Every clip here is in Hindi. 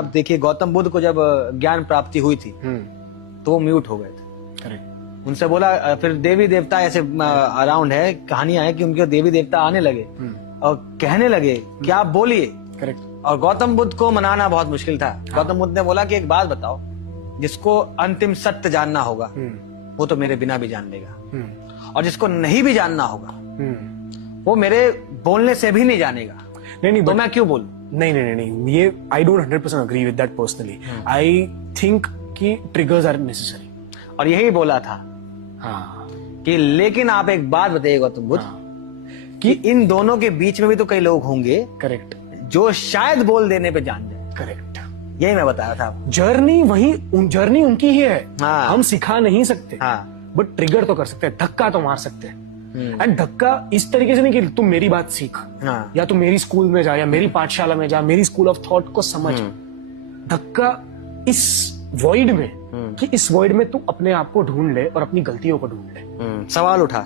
अब देखिए गौतम बुद्ध को जब ज्ञान प्राप्ति हुई थी तो वो म्यूट हो गए थे। करेक्ट। उनसे बोला, फिर देवी देवता ऐसे अराउंड है, कहानियां है कि उनके देवी देवता आने लगे और कहने लगे कि आप बोलिए। करेक्ट। और गौतम बुद्ध को मनाना बहुत मुश्किल था। गौतम बुद्ध ने बोला कि एक बात बताओ, जिसको अंतिम सत्य जानना होगा वो तो मेरे बिना भी जान लेगा, और जिसको नहीं भी जानना होगा वो मेरे बोलने से भी नहीं जानेगा। नहीं, तो मैं क्यों बोलूं? नहीं, ये I don't 100% agree with that personally. I think कि ट्रिगर्स आर नेसेसरी। और यही बोला था हाँ कि लेकिन आप एक बात बताइए गौतम बुद्ध, कि इन दोनों के बीच में भी तो कई लोग होंगे करेक्ट जो शायद बोल देने पे जान जाए। करेक्ट। यही मैं बताया था। जर्नी उनकी ही है। हाँ। हम सिखा नहीं सकते, हाँ। बट ट्रिगर तो कर सकते हैं, धक्का तो मार सकते हैं। एंड धक्का इस तरीके से नहीं कि तुम मेरी बात सीख, हाँ। या तुम मेरी स्कूल में जा, या मेरी पाठशाला में जा, मेरी स्कूल ऑफ थॉट को समझ। धक्का इस वॉइड में कि इस वॉइड में तू अपने आप को ढूंढ ले और अपनी गलतियों को ढूंढ ले। सवाल उठा।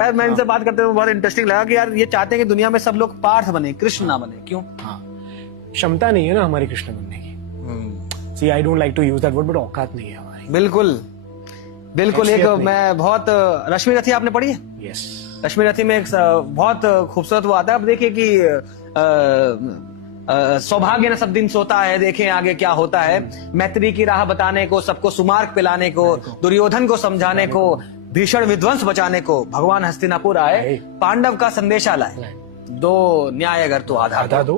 यार मैं इनसे बात करते हुए बहुत इंटरेस्टिंग लगा कि यार ये चाहते हैं कि दुनिया में सब लोग पार्थ बने, कृष्ण ना बने। क्यों? हाँ, क्षमता नहीं है ना हमारी कृष्ण बनने की। See I don't like to use that word, but औकात नहीं है हमारी। बिल्कुल। एक मैं बहुत रश्मि रथी आपने पढ़ी है? यस। रश्मि रथी में एक बहुत खूबसूरत वो आता है। अब देखिए कि सौभाग्य न सब दिन सोता है, देखें आगे क्या होता है। मैत्री की राह बताने को, सबको सुमार्ग पिलाने को, दुर्योधन को समझाने को, भीषण विध्वंस बचाने को भगवान हस्तिनापुर आए, पांडव का संदेशा लाए। दो न्याय अगर तो आधा दो,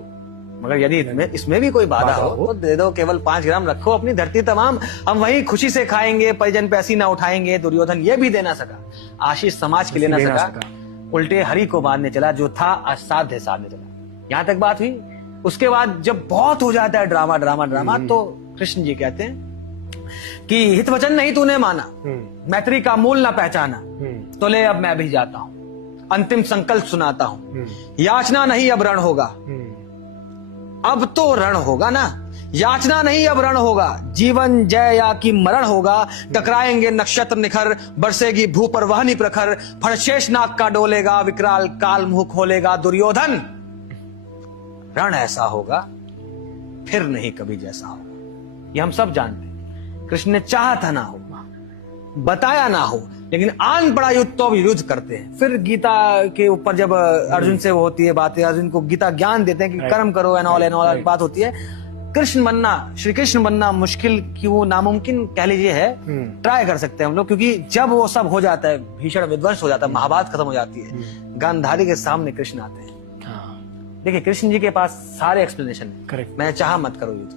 मगर यदि इसमें भी कोई बाधा हो तो दे दो। केवल 5 ग्राम रखो, अपनी धरती तमाम हम वही खुशी से खाएंगे, परिजन पे ऐसी ना उठाएंगे। दुर्योधन ये भी दे ना सका, आशीष समाज के लिए ना सका, उल्टे हरि को मारने चला, जो था असाध्य साधने चला। यहां तक बात हुई। उसके बाद जब बहुत हो जाता है ड्रामा, तो कृष्ण जी कहते हैं कि हित वचन नहीं तूने माना, मैत्री का मूल ना पहचाना, तो ले अब मैं भी जाता हूं, अंतिम संकल्प सुनाता हूं। याचना नहीं अब रण होगा, अब तो रण होगा ना। याचना नहीं अब रण होगा, जीवन जय या कि मरण होगा। टकराएंगे नक्षत्र निखर, बरसेगी भू पर वहनी प्रखर, फणशेष नाग का डोलेगा, विकराल काल मुंह खोलेगा दुर्योधन। रण ऐसा होगा फिर नहीं कभी जैसा होगा। ये हम सब जानते हैं। कृष्ण ने चाहा था ना हो, बताया ना हो, लेकिन आन पड़ा युद्ध तो अब युद्ध करते हैं। फिर गीता के ऊपर जब अर्जुन से वो होती है बातें, अर्जुन को गीता ज्ञान देते हैं कि कर्म करो, एंड ऑल बात होती है। कृष्ण बनना, श्री कृष्ण बनना मुश्किल क्यों नामुमकिन कह लीजिए है, ट्राई कर सकते हैं हम लोग, क्योंकि जब वो सब हो जाता है, भीषण विध्वंस हो जाता है, महाभारत खत्म हो जाती है, गांधारी के सामने कृष्ण आते हैं। देखिए कृष्ण जी के पास सारे एक्सप्लेनेशन है। करेक्ट। मैंने चाहा मत करो युद्ध,